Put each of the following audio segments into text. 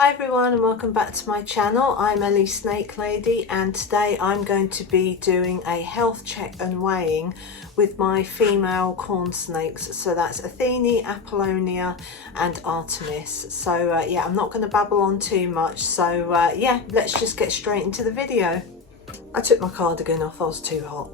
Hi everyone and welcome back to my channel. I'm Ellie Snake Lady and today I'm going to be doing a health check and weighing with my female corn snakes. So that's Athene, Apollonia and Artemis. So yeah, I'm not going to babble on too much. So yeah, let's just get straight into the video. I took my cardigan off, I was too hot.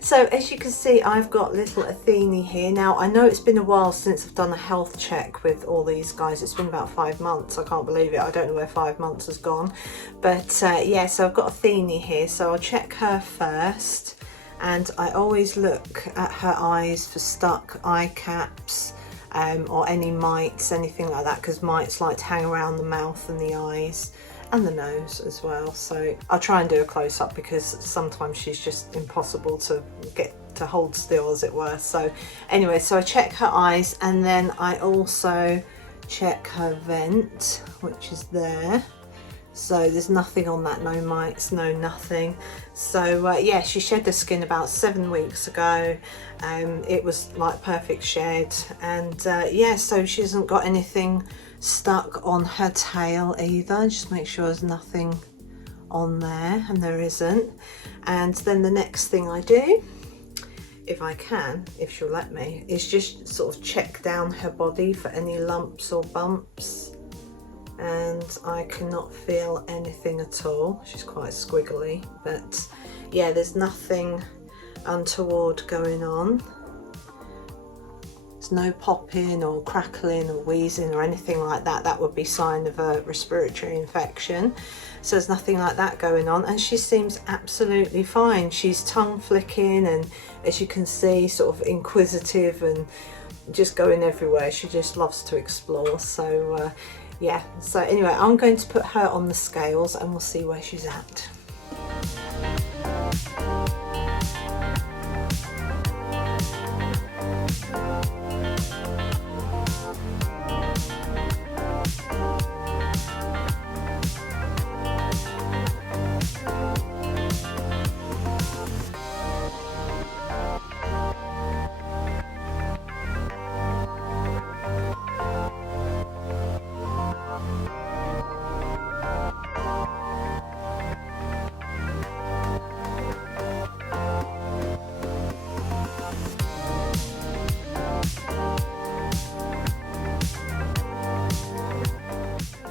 So as you can see, I've got little Athene here. Now I know it's been a while since I've done a health check with all these guys. It's been about 5 months, I can't believe it. I don't know where 5 months has gone. But yeah, so I've got Athene here, so I'll check her first. And I always look at her eyes for stuck eye caps or any mites, anything like that, because mites like to hang around the mouth and the eyes. And the nose as well, so I'll try and do a close-up because sometimes she's just impossible to get to hold still, as it were. So anyway, so I check her eyes and then I also check her vent, which is there. So there's nothing on that, no mites, no nothing. So yeah, she shed her skin about 7 weeks ago. It was like perfect shed, and yeah, so she hasn't got anything stuck on her tail either. Just make sure there's nothing on there, and there isn't. And then the next thing I do, if I can, if she'll let me, is just sort of check down her body for any lumps or bumps. And I cannot feel anything at all. She's quite squiggly, but yeah, there's nothing untoward going on. There's no popping or crackling or wheezing or anything like that. That would be sign of a respiratory infection. So there's nothing like that going on, and she seems absolutely fine. She's tongue flicking and, as you can see, sort of inquisitive and just going everywhere. She just loves to explore. So yeah, so anyway, I'm going to put her on the scales and we'll see where she's at.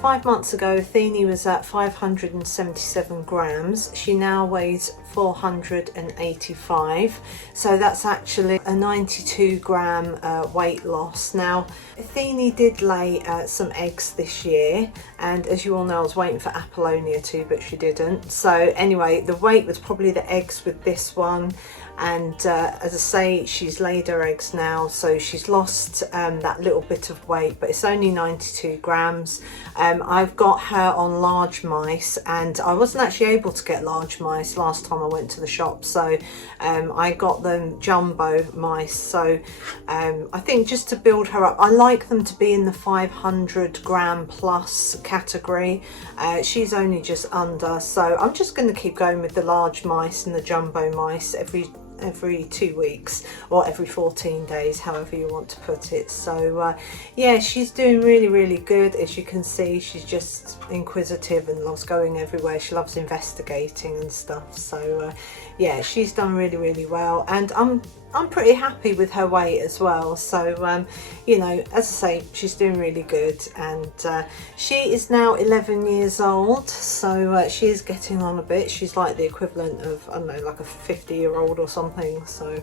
Five months ago, Athene was at 577 grams. She now weighs 485, so that's actually a 92 gram weight loss. Now, Athene did lay some eggs this year, and as you all know, I was waiting for Apollonia to, but she didn't. So anyway, the weight was probably the eggs with this one. And as I say, she's laid her eggs now, so she's lost that little bit of weight, but it's only 92 grams. I've got her on large mice, and I wasn't actually able to get large mice last time I went to the shop, so I got them jumbo mice. So I think just to build her up, I like them to be in the 500 gram plus category. She's only just under, so I'm just going to keep going with the large mice and the jumbo mice every 2 weeks or every 14 days, however you want to put it. So yeah, she's doing really good. As you can see, she's just inquisitive and loves going everywhere. She loves investigating and stuff. So yeah, she's done really well, and I'm pretty happy with her weight as well. So you know, as I say, she's doing really good, and she is now 11 years old, so she is getting on a bit. She's like the equivalent of, I don't know, like a 50-year-old or something, so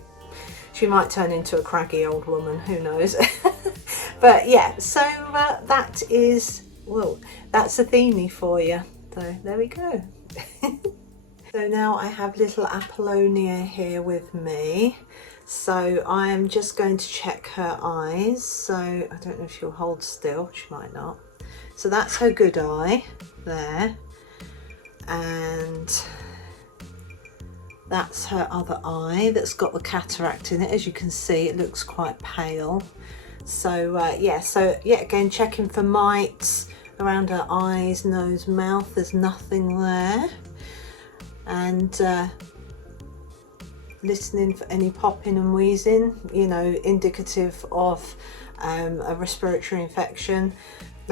she might turn into a craggy old woman, who knows. But yeah, so that is, well, that's Athene for you. So there we go. So now I have little Apollonia here with me. So I am just going to check her eyes. So I don't know if she'll hold still, she might not. So that's her good eye there. And that's her other eye that's got the cataract in it. As you can see, it looks quite pale. So yeah, so yeah, again, checking for mites around her eyes, nose, mouth. There's nothing there. And listening for any popping and wheezing, you know, indicative of a respiratory infection.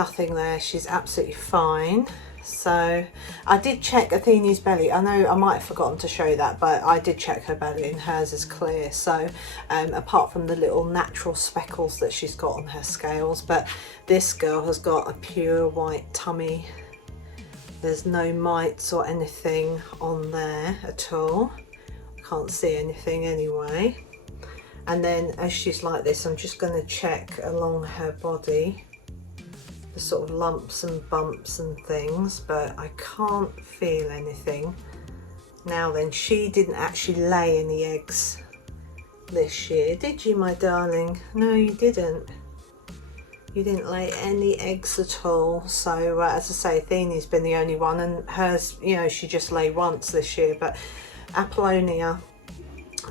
nothing there. She's absolutely fine. So I did check Athene's belly. I know I might have forgotten to show that, but I did check her belly and hers is clear. So apart from the little natural speckles that she's got on her scales, but this girl has got a pure white tummy. There's no mites or anything on there at all. I can't see anything anyway. And then as she's like this, I'm just going to check along her body the sort of lumps and bumps and things, but I can't feel anything. Now then, she didn't actually lay any eggs this year, did you, my darling? No, you didn't. You didn't lay any eggs at all. So as I say, Athene's been the only one, and hers, you know, she just laid once this year, but Apollonia,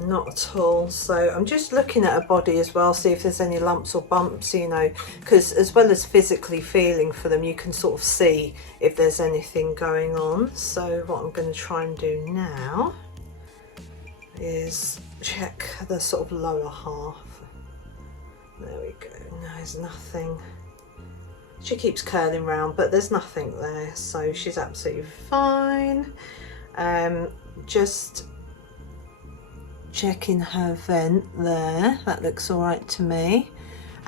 not at all. So I'm just looking at her body as well, see if there's any lumps or bumps, you know, because as well as physically feeling for them, you can sort of see if there's anything going on. So what I'm going to try and do now is check the sort of lower half. There we go. No, there's nothing. She keeps curling round, but there's nothing there, so she's absolutely fine. Just checking her vent there, that looks all right to me,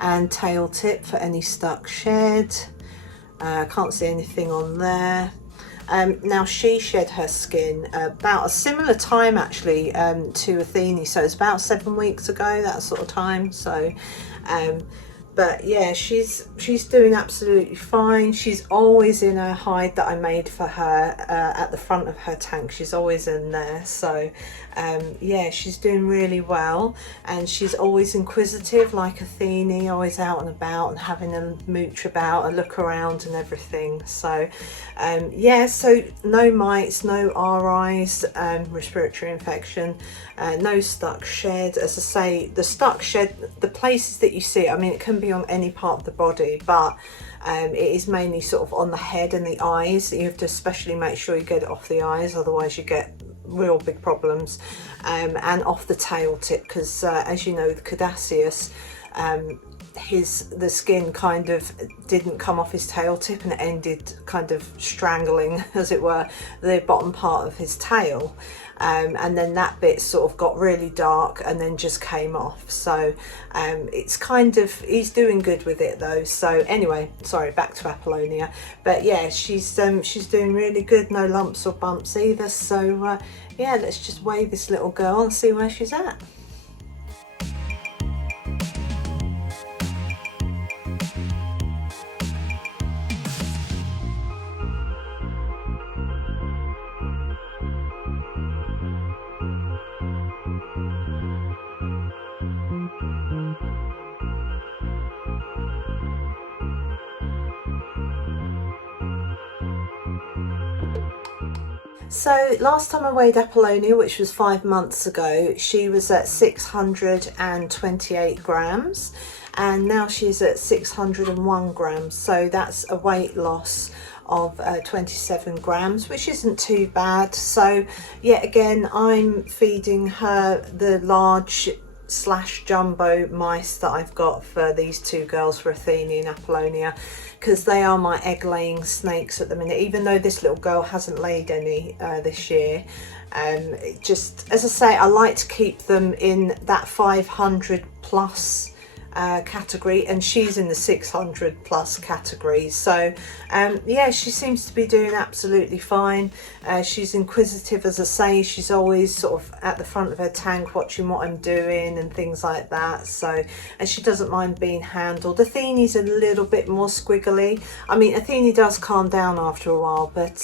and tail tip for any stuck shed. Can't see anything on there. Now she shed her skin about a similar time actually to Athene, so it's about 7 weeks ago, that sort of time. So but yeah, she's doing absolutely fine. She's always in her hide that I made for her at the front of her tank. She's always in there. So yeah, she's doing really well, and she's always inquisitive like Athene, always out and about and having a mooch about, a look around and everything. So yeah, so no mites, no RIs, respiratory infection, no stuck shed. As I say, the stuck shed, the places that you see, I mean, it can be on any part of the body, but it is mainly sort of on the head and the eyes. You have to especially make sure you get it off the eyes, otherwise you get real big problems, and off the tail tip, because as you know, the Caduceus, the skin kind of didn't come off his tail tip, and it ended kind of strangling, as it were, the bottom part of his tail. And then that bit sort of got really dark and then just came off. So it's kind of, he's doing good with it though. So anyway, sorry, back to Apollonia. But yeah, she's doing really good, no lumps or bumps either. So yeah, let's just weigh this little girl and see where she's at. So last time I weighed Apollonia, which was 5 months ago, she was at 628 grams, and now she's at 601 grams. So that's a weight loss of 27 grams, which isn't too bad. So yet again, I'm feeding her the large / jumbo mice that I've got for these two girls, for Athene and Apollonia, because they are my egg laying snakes at the minute, even though this little girl hasn't laid any this year. Just as I say, I like to keep them in that 500 plus category, and she's in the 600 plus category. So yeah, she seems to be doing absolutely fine. She's inquisitive, as I say. She's always sort of at the front of her tank watching what I'm doing and things like that. So, and she doesn't mind being handled. Athene's a little bit more squiggly. I mean, Athene does calm down after a while, but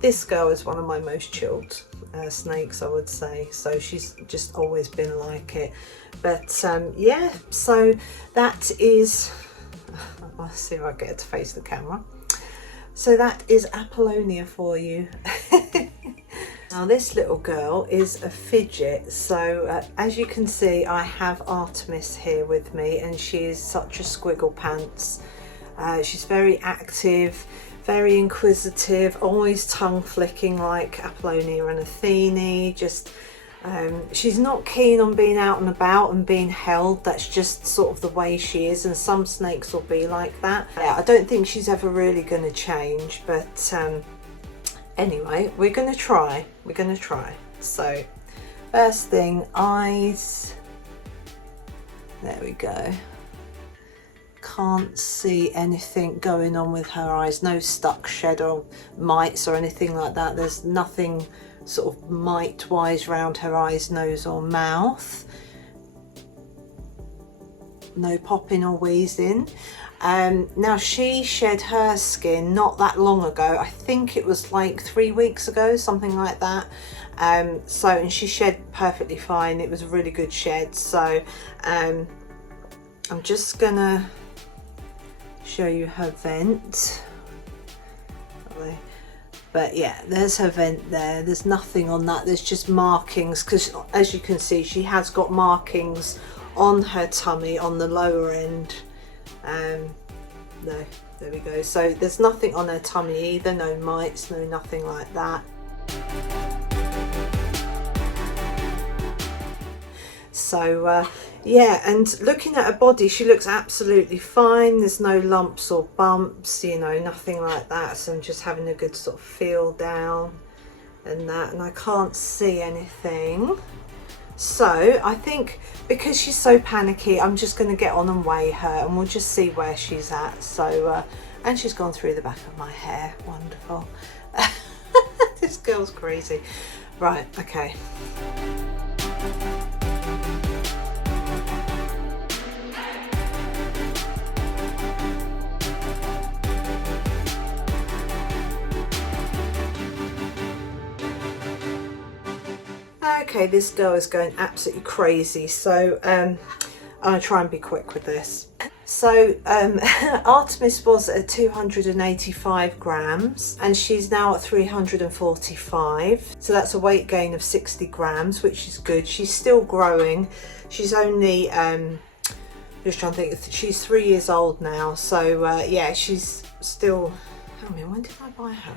this girl is one of my most chilled snakes, I would say. So she's just always been like it. But yeah, so that is, I'll see if I get it to face the camera. So that is Apollonia for you. Now this little girl is a fidget. So as you can see, I have Artemis here with me, and she is such a squiggle pants. She's very active, very inquisitive, always tongue flicking like Apollonia and Athene, just She's not keen on being out and about and being held. That's just sort of the way she is, and some snakes will be like that. Yeah, I don't think she's ever really going to change, but anyway, we're going to try. So first thing, eyes. There we go. Can't see anything going on with her eyes. No stuck shed or mites or anything like that. There's nothing sort of mite wise around her eyes, nose or mouth. No popping or wheezing. Now she shed her skin not that long ago. I think it was like 3 weeks ago, something like that. And she shed perfectly fine. It was a really good shed. So I'm just gonna show you her vent. But yeah, there's her vent there. There's nothing on that. There's just markings, because as you can see, she has got markings on her tummy on the lower end. No, there we go. So there's nothing on her tummy either. No mites, no nothing like that. So yeah, and looking at her body, she looks absolutely fine. There's no lumps or bumps, you know, nothing like that. So I'm just having a good sort of feel down and that, and I can't see anything. So I think because she's so panicky, I'm just going to get on and weigh her, and we'll just see where she's at. So and she's gone through the back of my hair. Wonderful. This girl's crazy. Right, okay. Okay, this girl is going absolutely crazy, so I'm going to try and be quick with this. So Artemis was at 285 grams and she's now at 345, so that's a weight gain of 60 grams, which is good. She's still growing. She's only just trying to think, she's 3 years old now, so yeah, she's still, I mean, when did I buy her?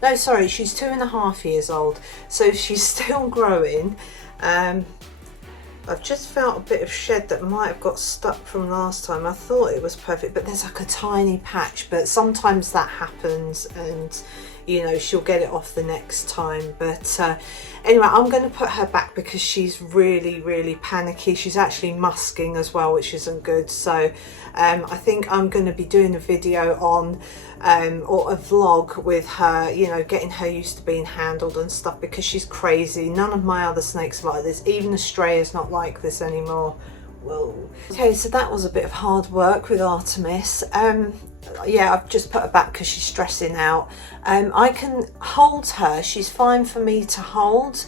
No, sorry, she's 2.5 years old, so she's still growing. I've just felt a bit of shed that might have got stuck from last time. I thought it was perfect, but there's like a tiny patch, but sometimes that happens, and you know, she'll get it off the next time. But anyway, I'm going to put her back because she's really panicky. She's actually musking as well, which isn't good. So I think I'm going to be doing a video on or a vlog with her, you know, getting her used to being handled and stuff, because she's crazy. None of my other snakes are like this. Even Australia's not like this anymore. Whoa. Okay, so that was a bit of hard work with Artemis. Yeah, I've just put her back because she's stressing out. I can hold her. She's fine for me to hold,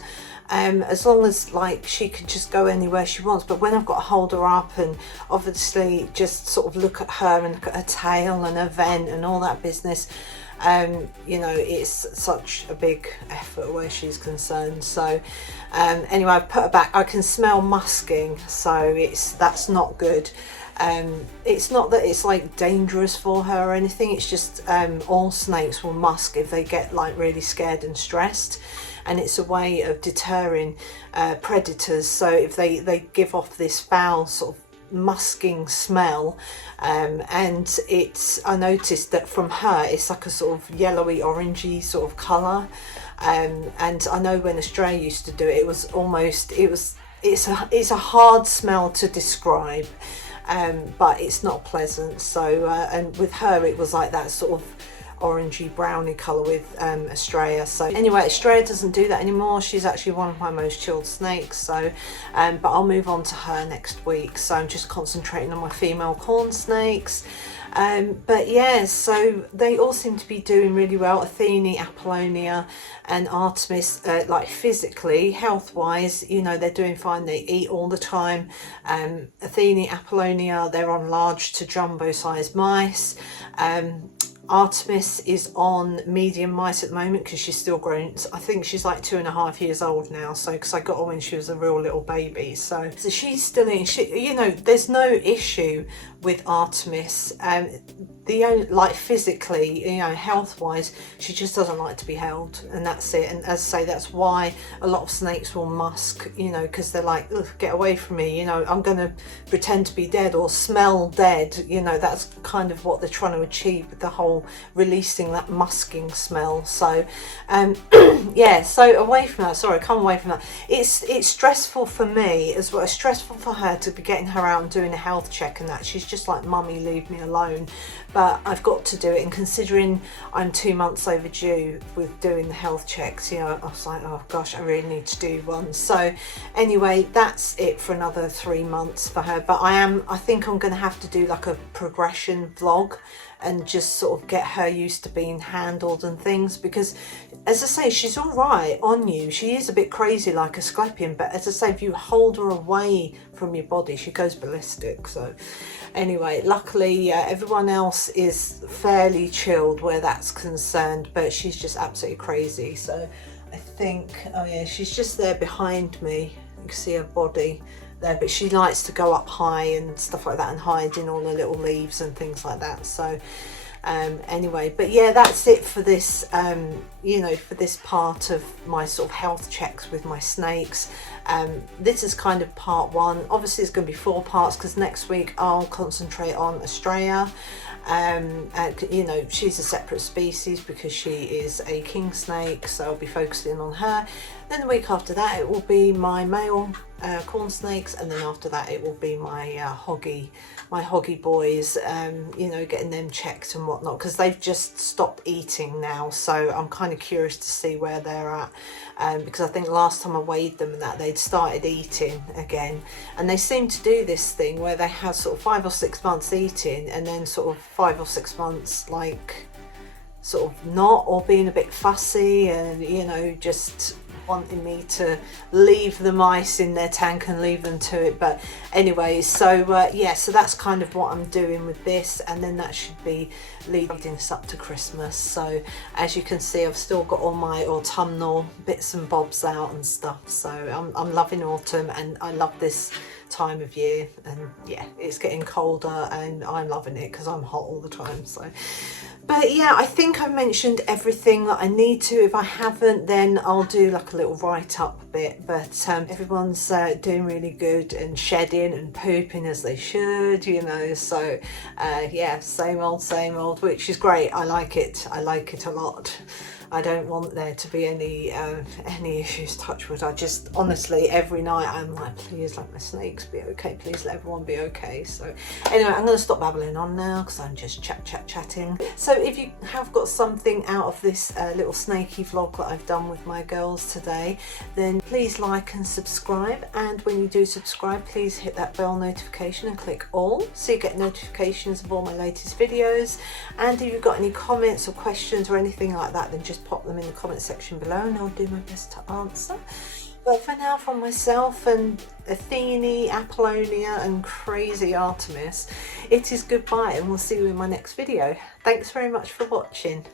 as long as like she can just go anywhere she wants. But when I've got to hold her up and obviously just sort of look at her and look at her tail and her vent and all that business, you know, it's such a big effort where she's concerned. So anyway, I've put her back. I can smell musking, so that's not good. It's not that it's like dangerous for her or anything. It's just all snakes will musk if they get like really scared and stressed, and it's a way of deterring predators. So if they give off this foul sort of musking smell, and I noticed that from her it's like a sort of yellowy orangey sort of colour, and I know when Australia used to do it, it was almost, it's a hard smell to describe. But it's not pleasant. So and with her it was like that sort of orangey browny colour with Australia. So anyway, Australia doesn't do that anymore. She's actually one of my most chilled snakes. So but I'll move on to her next week. So I'm just concentrating on my female corn snakes. But yeah, so they all seem to be doing really well. Athene, Apollonia and Artemis, like physically, health wise, you know, they're doing fine. They eat all the time. Athene, Apollonia, they're on large to jumbo sized mice. Artemis is on medium mice at the moment because she's still growing. I think she's like 2.5 years old now. So because I got her when she was a real little baby, so she's still in. You know, there's no issue with Artemis. The only, like physically, you know, health wise, she just doesn't like to be held, and that's it. And as I say, that's why a lot of snakes will musk, you know, because they're like, ugh, get away from me, you know, I'm gonna pretend to be dead or smell dead, you know. That's kind of what they're trying to achieve with the whole releasing that musking smell. So yeah, so away from that, sorry, come away from that. It's stressful for me as well. It's stressful for her to be getting her out and doing a health check and that. She's just like, mummy, leave me alone. But I've got to do it, and considering I'm 2 months overdue with doing the health checks, you know, I was like, oh gosh, I really need to do one. So anyway, that's it for another 3 months for her. But I think I'm going to have to do like a progression vlog and just sort of get her used to being handled and things, because as I say, she's all right on you. She is a bit crazy like a Asclepian, but as I say, if you hold her away from your body, she goes ballistic. So anyway, luckily everyone else is fairly chilled where that's concerned, but she's just absolutely crazy. So I think, oh yeah, she's just there behind me. You can see her body there, but she likes to go up high and stuff like that and hide in all the little leaves and things like that. So anyway, but yeah, that's it for this you know, for this part of my sort of health checks with my snakes. This is kind of part one. Obviously it's going to be 4 parts, because next week I'll concentrate on Estrella. And, you know, she's a separate species because she is a king snake, so I'll be focusing on her. Then the week after that it will be my male corn snakes, and then after that it will be my hoggy boys, you know, getting them checked and whatnot, because they've just stopped eating now. So I'm kind of curious to see where they're at, because I think last time I weighed them and that, they'd started eating again, and they seem to do this thing where they have sort of 5 or 6 months eating, and then sort of 5 or 6 months like sort of not, or being a bit fussy, and you know, just wanting me to leave the mice in their tank and leave them to it. But anyway, so yeah, so that's kind of what I'm doing with this, and then that should be leading us up to Christmas. So as you can see, I've still got all my autumnal bits and bobs out and stuff. So I'm loving autumn, and I love this time of year. And yeah, it's getting colder and I'm loving it because I'm hot all the time. So but yeah, I think I've mentioned everything that I need to. If I haven't, then I'll do like a little write-up bit. But everyone's doing really good and shedding and pooping as they should, you know. So yeah, same old, which is great. I like it a lot. I don't want there to be any issues, touch wood. I just, honestly, every night I'm like, please let my snakes be okay, please let everyone be okay. So anyway, I'm going to stop babbling on now because I'm just chatting. So if you have got something out of this little snaky vlog that I've done with my girls today, then please like and subscribe. And when you do subscribe, please hit that bell notification and click all, so you get notifications of all my latest videos. And if you've got any comments or questions or anything like that, then just pop them in the comment section below and I'll do my best to answer. But for now, from myself and Athene, Apollonia and crazy Artemis, it is goodbye, and we'll see you in my next video. Thanks very much for watching.